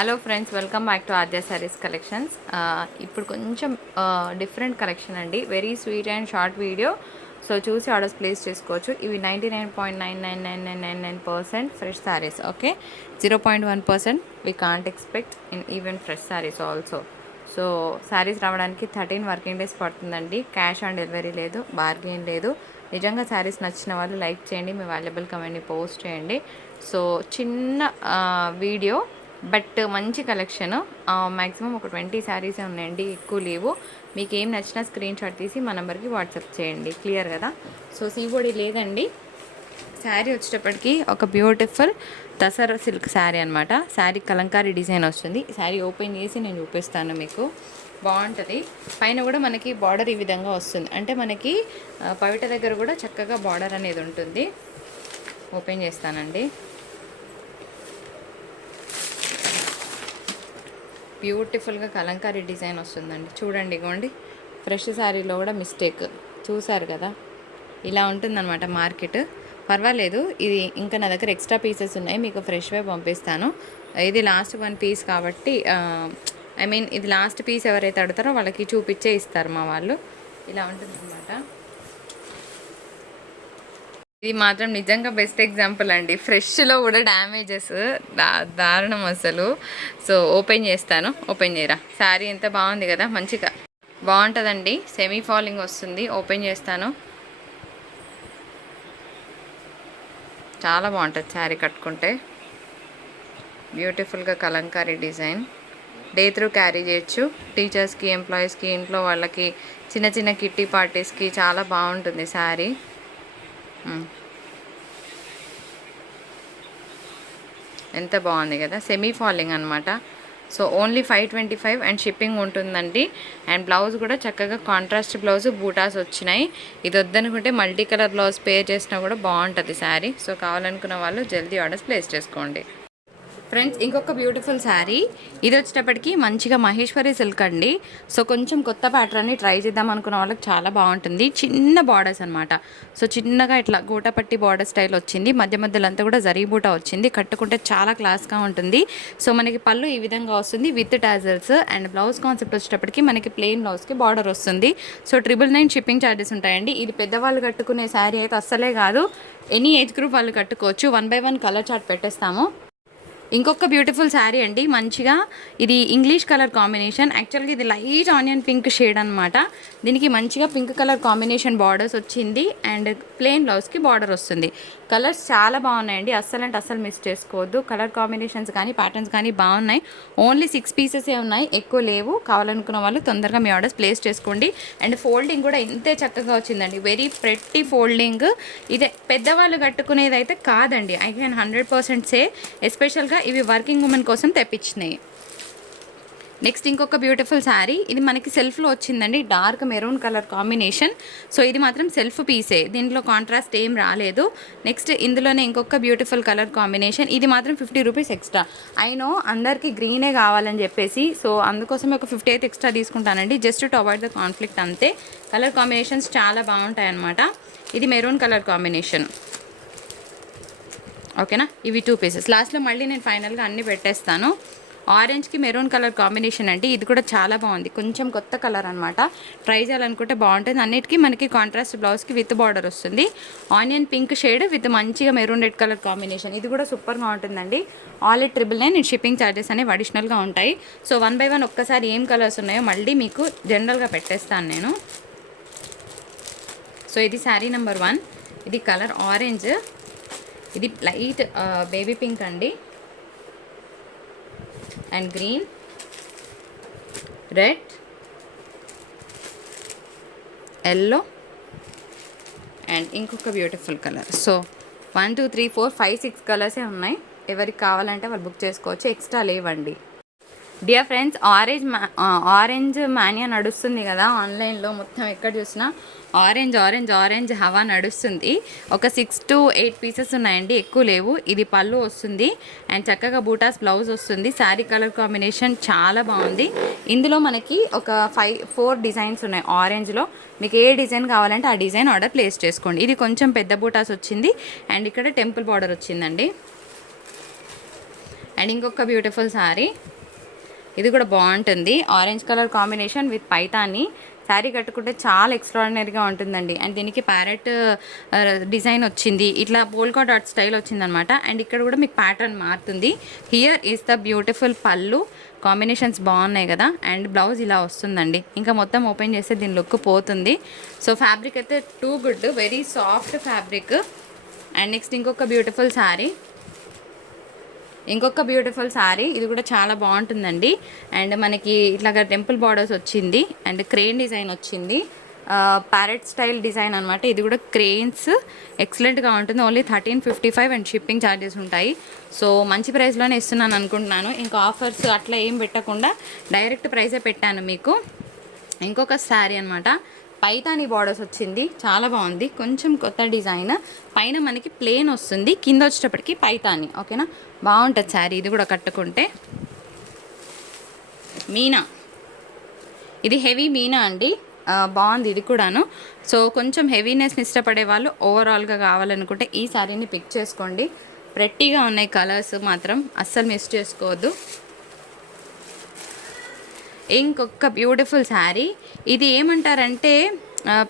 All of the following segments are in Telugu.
Hello friends welcome back to Aadya saris collections ఇప్పుడు కొంచెం డిఫరెంట్ కలెక్షన్ అండి. Very sweet and short video so చూసి ఆర్డర్స్ ప్లేస్ చేసుకోవచ్చు. ఇవి ninety nine point nine nine nine nine nine nine percent fresh saris okay zero point one percent we can't expect in even fresh saris also so saris రావడానికి థర్టీన్ వర్కింగ్ డేస్ పడుతుందండి. క్యాష్ ఆన్ డెలివరీ లేదు బార్గెన్ లేదు. నిజంగా శారీస్ నచ్చిన వాళ్ళు లైక్ చేయండి మీ వాల్యుబుల్ కమెంట్ని పోస్ట్ చేయండి. సో చిన్న వీడియో బట్ మంచి కలెక్షన్. మ్యాక్సిమం ఒక ట్వంటీ శారీసే ఉన్నాయండి ఎక్కువ లేవు. మీకు ఏం నచ్చినా స్క్రీన్ షాట్ తీసి మా నెంబర్కి వాట్సాప్ చేయండి క్లియర్ కదా? సో సీబోడీ లేదండి. శారీ వచ్చేటప్పటికి ఒక బ్యూటిఫుల్ దసరా సిల్క్ శారీ అనమాట శారీ కలంకారీ డిజైన్ వస్తుంది. శారీ ఓపెన్ చేసి నేను చూపిస్తాను మీకు. బాగుంటుంది. పైన కూడా మనకి బార్డర్ ఈ విధంగా వస్తుంది. అంటే మనకి పవిట దగ్గర కూడా చక్కగా బార్డర్ అనేది ఉంటుంది. ఓపెన్ చేస్తానండి. బ్యూటిఫుల్గా కలంకారీ డిజైన్ వస్తుందండి. చూడండి ఇగోండి. ఫ్రెష్ శారీలో కూడా మిస్టేక్. చూశారు కదా? ఇలా ఉంటుందన్నమాట మార్కెట్. పర్వాలేదు ఇది ఇంకా నా దగ్గర ఎక్స్ట్రా పీసెస్ ఉన్నాయి మీకు ఫ్రెష్వే పంపిస్తాను. ఇది లాస్ట్ వన్ పీస్ కాబట్టి ఐ మీన్ ఇది లాస్ట్ పీస్ ఎవరైతే అడతారో వాళ్ళకి చూపించే ఇస్తారు మా వాళ్ళు. ఇలా ఉంటుందన్నమాట. ఇది మాత్రం నిజంగా బెస్ట్ ఎగ్జాంపుల్ అండి. ఫ్రెష్లో కూడా డ్యామేజెస్ దా దారుణం అసలు. సో ఓపెన్ చేస్తాను. ఓపెన్ చేయరా? శారీ ఎంత బాగుంది కదా మంచిగా. బాగుంటుందండి. సెమీ ఫాలింగ్ వస్తుంది. ఓపెన్ చేస్తాను. చాలా బాగుంటుంది శారీ కట్టుకుంటే. బ్యూటిఫుల్గా Kalamkari design. Day through carry చేయొచ్చు. టీచర్స్కి ఎంప్లాయీస్కి ఇంట్లో వాళ్ళకి చిన్న చిన్న కిట్టి పార్టీస్కి చాలా బాగుంటుంది శారీ Hmm. ఎంత బాగుంది కదా. సెమీ ఫాలింగ్ అనమాట so only five twenty five and shipping ఉంటుందండి. అండ్ బ్లౌజ్ కూడా చక్కగా కాంట్రాస్ట్ బ్లౌజ్ బూటాస్ వచ్చినాయి. ఇది వద్దనుకుంటే మల్టీ కలర్ బ్లౌజ్ పే చేసినా కూడా బాగుంటుంది శారీ. సో కావాలనుకున్న వాళ్ళు జల్దీ ఆర్డర్స్ ప్లేస్ చేసుకోండి. ఫ్రెండ్స్ ఇంకొక బ్యూటిఫుల్ శారీ ఇది వచ్చేటప్పటికి మంచిగా మహేశ్వరి సిల్క్ అండి. సో కొంచెం కొత్త ప్యాటర్న్ని ట్రై చేద్దాం అనుకున్న వాళ్ళకి చాలా బాగుంటుంది. చిన్న బార్డర్స్ అనమాట సో చిన్నగా ఇట్లా గూటపట్టి బార్డర్ స్టైల్ వచ్చింది. మధ్య మధ్యలో అంతా కూడా జరిబూట వచ్చింది. కట్టుకుంటే చాలా క్లాస్గా ఉంటుంది. సో మనకి పళ్ళు ఈ విధంగా వస్తుంది with tassels and blouse concept వచ్చేటప్పటికి మనకి ప్లెయిన్ బ్లౌజ్కి బార్డర్ వస్తుంది. So triple nine shipping charges ఉంటాయండి. ఇది పెద్దవాళ్ళు కట్టుకునే శారీ అయితే అస్సలే కాదు. ఎనీ ఏజ్ గ్రూప్ వాళ్ళు కట్టుకోవచ్చు. One by one colour chart పెట్టేస్తాము. ఇంకొక బ్యూటిఫుల్ శారీ అండి. మంచిగా ఇది ఇంగ్లీష్ కలర్ కాంబినేషన్ యాక్చువల్గా ఇది లైట్ ఆనియన్ పింక్ షేడ్ అనమాట దీనికి మంచిగా పింక్ కలర్ కాంబినేషన్ బార్డర్స్ వచ్చింది. అండ్ ప్లెయిన్ బ్లౌజ్కి బార్డర్ వస్తుంది. కలర్స్ చాలా బాగున్నాయండి. అస్సలు అంటే అస్సలు మిస్ చేసుకోవద్దు. కలర్ కాంబినేషన్స్ కానీ ప్యాటర్న్స్ కానీ బాగున్నాయి. ఓన్లీ సిక్స్ పీసెసే ఉన్నాయి. ఎక్కువ లేవు. కావాలనుకున్న వాళ్ళు తొందరగా మీ ఆర్డర్స్ ప్లేస్ చేసుకోండి. అండ్ ఫోల్డింగ్ కూడా ఇంతే చక్కగా వచ్చిందండి. వెరీ ప్రెట్టి ఫోల్డింగ్ ఇదే పెద్దవాళ్ళు కట్టుకునేది అయితే కాదండి ఐ కెన్ హండ్రెడ్ పర్సెంట్సే ఎస్పెషల్గా ఇవి వర్కింగ్ ఉమెన్ కోసం తెప్పించినాయి నెక్స్ట్ ఇంకొక బ్యూటిఫుల్ శారీ ఇది మనకి సెల్ఫ్లో వచ్చిందండి. Dark maroon colour combination so ఇది మాత్రం సెల్ఫ్ పీసే దీంట్లో కాంట్రాస్ట్ ఏం రాలేదు. నెక్స్ట్ ఇందులోనే ఇంకొక బ్యూటిఫుల్ కలర్ కాంబినేషన్ ఇది మాత్రం ఫిఫ్టీ రూపీస్ ఎక్స్ట్రా అయినో అందరికీ గ్రీనే కావాలని చెప్పేసి సో అందుకోసమే ఒక ఫిఫ్టీ అయితే ఎక్స్ట్రా తీసుకుంటానండి. Just to avoid the conflict అంతే. కలర్ కాంబినేషన్స్ చాలా బాగుంటాయి అన్నమాట ఇది మెరూన్ కలర్ కాంబినేషన్ ఓకేనా ఇవి టూ పీసెస్ లాస్ట్లో మళ్ళీ నేను ఫైనల్గా అన్నీ పెట్టేస్తాను. ఆరెంజ్కి మెరూన్ కలర్ కాంబినేషన్ అండి. ఇది కూడా చాలా బాగుంది. కొంచెం కొత్త కలర్ అనమాట ట్రై చేయాలనుకుంటే బాగుంటుంది. అన్నిటికీ మనకి కాంట్రాస్ట్ బ్లౌజ్కి విత్ బార్డర్ వస్తుంది. ఆనియన్ పింక్ షేడ్ విత్ మంచిగా మెరూన్ రెడ్ కలర్ కాంబినేషన్. ఇది కూడా సూపర్గా ఉంటుందండి. All at triple nine shipping charges అనేవి అడిషనల్గా ఉంటాయి. సో వన్ బై వన్ ఒక్కసారి ఏం కలర్స్ ఉన్నాయో మళ్ళీ మీకు జనరల్గా పెట్టేస్తాను నేను. సో ఇది శారీ నెంబర్ వన్ ఇది కలర్ ఆరెంజ్ ఇది లైట్ బేబీ పింక్ అండి. And green red yellow and ఇంకొక beautiful colour. So one two three four five six కలర్సే ఉన్నాయి. ఎవరికి కావాలంటే వాళ్ళు బుక్ చేసుకోవచ్చు. ఎక్స్ట్రా లేవండి. Dear friends orange orange mania నడుస్తుంది కదా ఆన్లైన్లో మొత్తం ఎక్కడ చూసినా. ఆరెంజ్ ఆరెంజ్ ఆరెంజ్ హవా నడుస్తుంది. ఒక సిక్స్ టు ఎయిట్ పీసెస్ ఉన్నాయండి ఎక్కువ లేవు. ఇది పళ్ళు వస్తుంది. అండ్ చక్కగా బూటాస్ బ్లౌజ్ వస్తుంది. శారీ కలర్ కాంబినేషన్ చాలా బాగుంది. ఇందులో మనకి ఒక ఫైవ్ ఫోర్ డిజైన్స్ ఉన్నాయి ఆరెంజ్లో మీకు ఏ డిజైన్ కావాలంటే ఆ డిజైన్ ఆర్డర్ ప్లేస్ చేసుకోండి. ఇది కొంచెం పెద్ద బూటాస్ వచ్చింది. అండ్ ఇక్కడ టెంపుల్ బార్డర్ వచ్చిందండి. అండ్ ఇంకొక బ్యూటిఫుల్ శారీ ఇది కూడా బాగుంటుంది. Orange colour combination with Paithani sari కట్టుకుంటే చాలా ఎక్స్ట్రాడినరీగా ఉంటుందండి. అండ్ దీనికి ప్యారెట్ డిజైన్ uh, వచ్చింది. ఇట్లా పోల్కా డాట్ స్టైల్ వచ్చిందనమాట. అండ్ ఇక్కడ కూడా మీకు ప్యాటర్న్ మారుతుంది. Here is the beautiful pallu combinations బాగున్నాయి కదా. అండ్ బ్లౌజ్ ఇలా వస్తుందండి. ఇంకా మొత్తం ఓపెన్ చేస్తే దీని లుక్ పోతుంది. సో ఫ్యాబ్రిక్ అయితే too good very soft fabric and next ఇంకొక బ్యూటిఫుల్ శారీ ఇంకొక బ్యూటిఫుల్ శారీ ఇది కూడా చాలా బాగుంటుందండి. అండ్ మనకి ఇట్లాగా టెంపుల్ బార్డర్స్ వచ్చింది. అండ్ క్రేన్ డిజైన్ వచ్చింది. ప్యారెట్ స్టైల్ డిజైన్ అనమాట ఇది కూడా క్రెయిన్స్ ఎక్సలెంట్గా ఉంటుంది. Only thirteen fifty five and shipping charges ఉంటాయి. సో మంచి ప్రైస్లోనే ఇస్తున్నాను అనుకుంటున్నాను. ఇంకా ఆఫర్స్ అట్లా ఏం పెట్టకుండా డైరెక్ట్ ప్రైసే పెట్టాను మీకు. ఇంకొక శారీ అనమాట పైతాని బార్డర్స్ వచ్చింది. చాలా బాగుంది. కొంచెం కొత్త డిజైన్. పైన మనకి ప్లేన్ వస్తుంది. కింద వచ్చేటప్పటికి పైతాని. ఓకేనా? బాగుంటుంది శారీ. ఇది కూడా కట్టుకుంటే. మీనా. ఇది హెవీ మీనా అండి. బాగుంది. ఇది కూడాను. సో కొంచెం హెవీనెస్ని ఇష్టపడే వాళ్ళు ఓవరాల్గా కావాలనుకుంటే ఈ శారీని పిక్ చేసుకోండి. ప్రెట్టీగా ఉన్నాయి కలర్స్ మాత్రం. అస్సలు మిస్ చేసుకోవద్దు. ఇంకొక బ్యూటిఫుల్ శారీ ఇది ఏమంటారంటే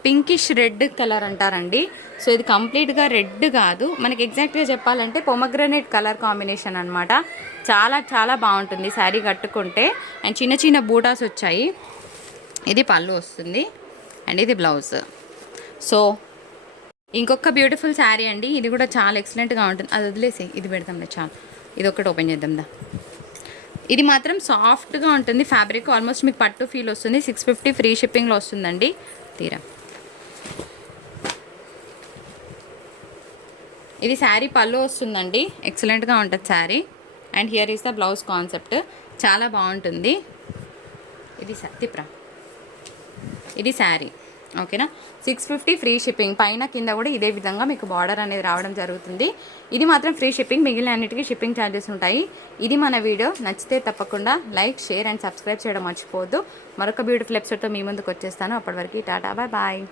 పింకిష్ రెడ్ కలర్ అంటారండి. సో ఇది కంప్లీట్గా రెడ్ కాదు. మనకి ఎగ్జాక్ట్గా చెప్పాలంటే పొమగ్రనేట్ కలర్ కాంబినేషన్ అనమాట చాలా చాలా బాగుంటుంది శారీ కట్టుకుంటే. అండ్ చిన్న చిన్న బూటాస్ వచ్చాయి. ఇది పళ్ళు వస్తుంది. అండ్ ఇది బ్లౌజ్ సో ఇంకొక బ్యూటిఫుల్ శారీ అండి. ఇది కూడా చాలా ఎక్సలెంట్గా ఉంటుంది. అది వదిలేసి ఇది పెడతాం చాలు. ఇది ఒకటి ఓపెన్ చేద్దాం దా. ఇది మాత్రం సాఫ్ట్గా ఉంటుంది. ఫ్యాబ్రిక్ ఆల్మోస్ట్ మీకు పట్టు ఫీల్ వస్తుంది. సిక్స్ ఫిఫ్టీ ఫ్రీ షిప్పింగ్లో వస్తుందండి. తీరా. ఇది శారీ పళ్ళు వస్తుందండి. ఎక్సలెంట్గా ఉంటుంది sari. And here is the blouse concept చాలా బాగుంటుంది. ఇది తిప్రా. ఇది శారీ. ఓకేనా? సిక్స్ ఫిఫ్టీ ఫ్రీ షిప్పింగ్ పైన కింద కూడా ఇదే విధంగా మీకు బార్డర్ అనేది రావడం జరుగుతుంది. ఇది మాత్రం ఫ్రీ షిప్పింగ్ మిగిలిన అన్నిటికీ షిప్పింగ్ ఛార్జెస్ ఉంటాయి. ఇది మన వీడియో. నచ్చితే తప్పకుండా లైక్ షేర్ అండ్ సబ్స్క్రైబ్ చేయడం మర్చిపోవద్దు. మరొక బ్యూటిఫుల్ ఎపిసోడ్తో మీ ముందుకు వచ్చేస్తాను. అప్పటి వరకు టాటా బాయ్ బాయ్